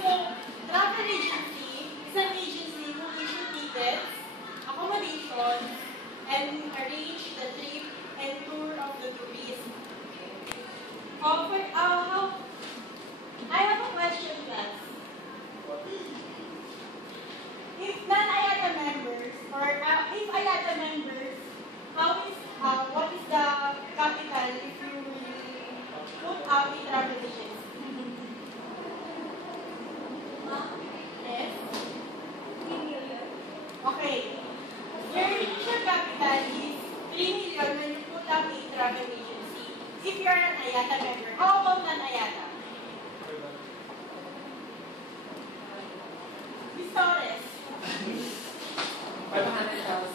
So, travel agency is an agency who issue tickets, accommodation, and arrange the trip and tour of the tourist. I have a question, class. If non-IATA members, or if IATA members, what is the capital if you put out a travel agency? Yes? 3 million. Okay. Your initial capital is 3 million when you put up a travel agency. If you are an IATA member, how about non-IATA? Miss Torres. 500,000.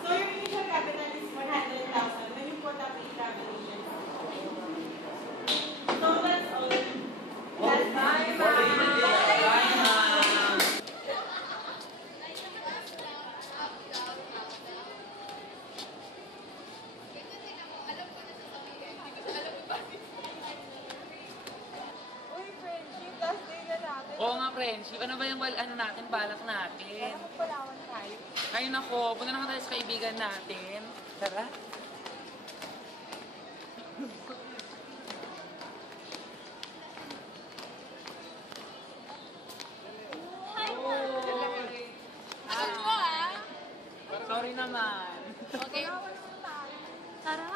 So your initial capital is 100,000 when you put up a travel agency. So that's all. That's Bye, ma'am. Bye, ma'am. Uy, friendship, last day na natin. Oo nga, friendship. Ano ba yung natin, balak natin? Parang Palawan tayo. Ay, nako. Punta na tayo sa kaibigan natin. Tara. Hi, Sorry naman. Okay. Tara,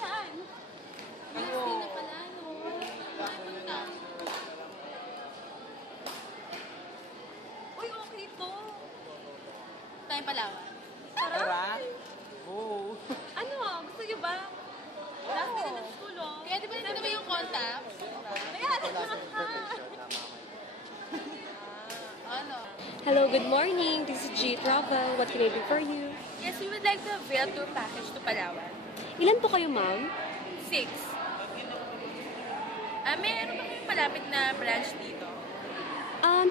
saan? Ayo. Last day na pala, no? Saan punta? Uy, okay to. Tayong Palawan. Tara. Oo. Ano, gusto niyo ba? Last day na ng school, oh. Kaya di ba nandito ba yung contacts? Ayan! Ano? Hello, good morning. This is G Travel. What can I do for you? Yes, we would like to avail tour package to Palawan. Ilan po kayo, ma'am? 6. Meron ba kayong malapit na branch dito?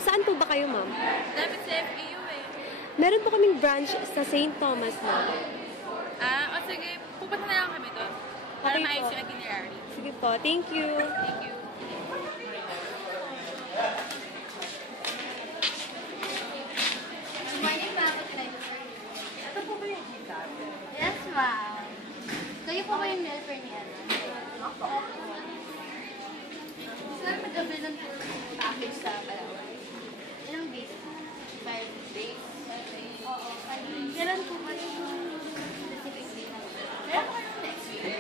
Saan po ba kayo, ma'am? Malapit sa FEU eh. Meron po kaming branch sa St. Thomas, ma'am. Sige, pupunta na lang kami doon. Para Okay maayos po. yung itinerary. Sige po, thank you. Thank you. Good morning, ma'am. What can I do for you? Ito po ba yung GCAT? Yes, ma'am. Kayo po ba yung helper ni Ana? Ako. Sir, mag-avail ng tour package sa Palawan. Ilang days po? 5 days. 5 days. Oo. Kailan po ba yung specific date na? Meron ko kayo next week.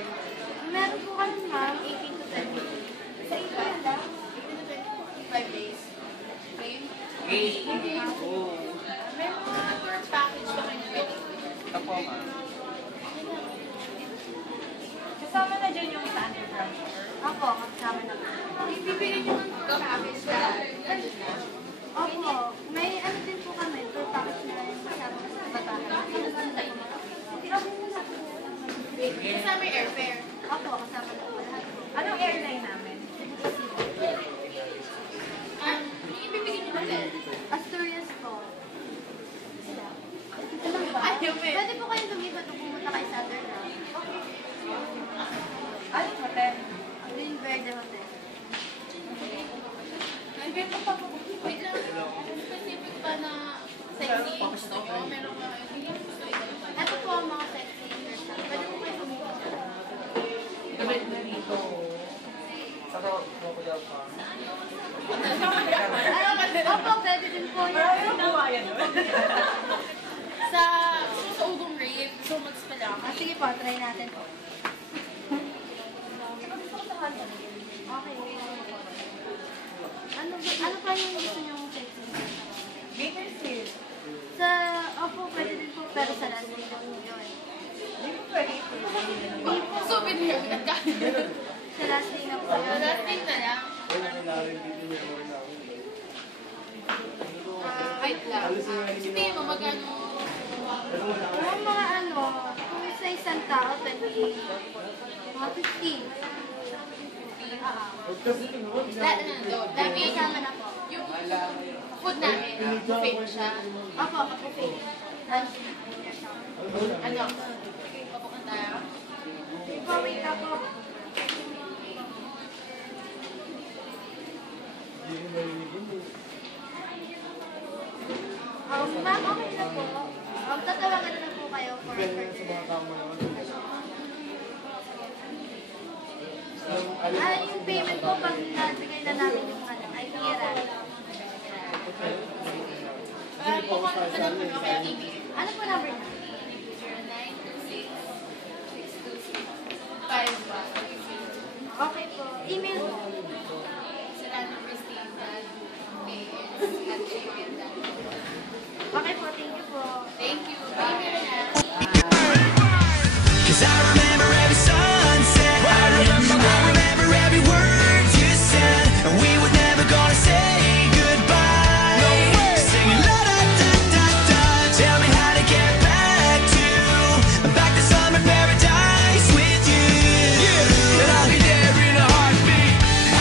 Meron po kami, ma'am, 18 to 20 days. Sa ito yan lang? 18 to 5 days. Okay? Okay. Oo. Meron ko na tour package pa kayo na wedding. Ito po, ma'am. Kasama na dyan yung sa underground. Ako, kasama na po. Ibibigay niyo ng tour package na Opo. May ano din po kami, tour package na yung kasama sa Batangas. Okay na po. kasama yung airfare. Opo, kasama na po lahat po. Anong airline namin? Yung ibibigay niyo ng Asturias po. Sila. Ayaw eh. Pwede po kayong lumipat kung pumunta kayo sa underground. Anong hotel? Green Verde Hotel. Wait lang. Specific ba na sightseeing gusto nyo? Meron ba kayo gusto ito? Ito po ang mga sightseers na. Pwede po kayo pumunta. Gabit na rito. Sa Crocodile Farm. Opo, pwede din po yun. Ano buhayan doon? Sa Ugong Rave, so mag-spell ako. Sige po, try natin po. Okay. Ano pa yung gusto niyong sightseeing? Bakersfield. Opo, pwede din po, pero sa last day lang po yun. Hindi po pwede. Souvenir. Sa last day na po yun. Last thing na lang. Wait lang. Sige mo, magkano? Yung mga ano, kung sa isang tao, 20, mga 15. Lahat na doon. Dami Kasama na po. yung food namin. Buffet mo siya. Opo, mag-buffet. Lunch. Ano? Papukan tayo? Wait po, wait ako. Ma'am, okay na po. Tatawagan na lang po kayo for yung payment po pag nabigay na namin yung ay pira. Pumunta na po kaya email. Ano po number na? 0926-5 Okay po. Email po. Okay po, thank you po. Thank you. Email na. 'Cause I remember every sunset. I remember every word you said, and we were never gonna say goodbye. Singing la da da da da. Tell me how to get back to summer paradise with you. And I'll be there in a heartbeat.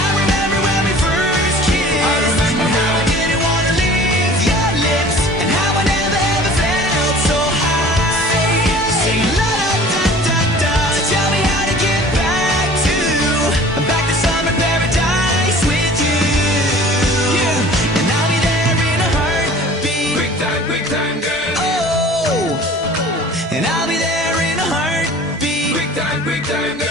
I remember when we first kissed. I remember how I didn't wanna leave your lips, and how I never ever felt so high. Singing la da da da da. Tell me how to get back to summer paradise with you. And I'll be there in a heartbeat. Quick time, girl. Oh, and I'll be there in a heartbeat. Quick time, girl.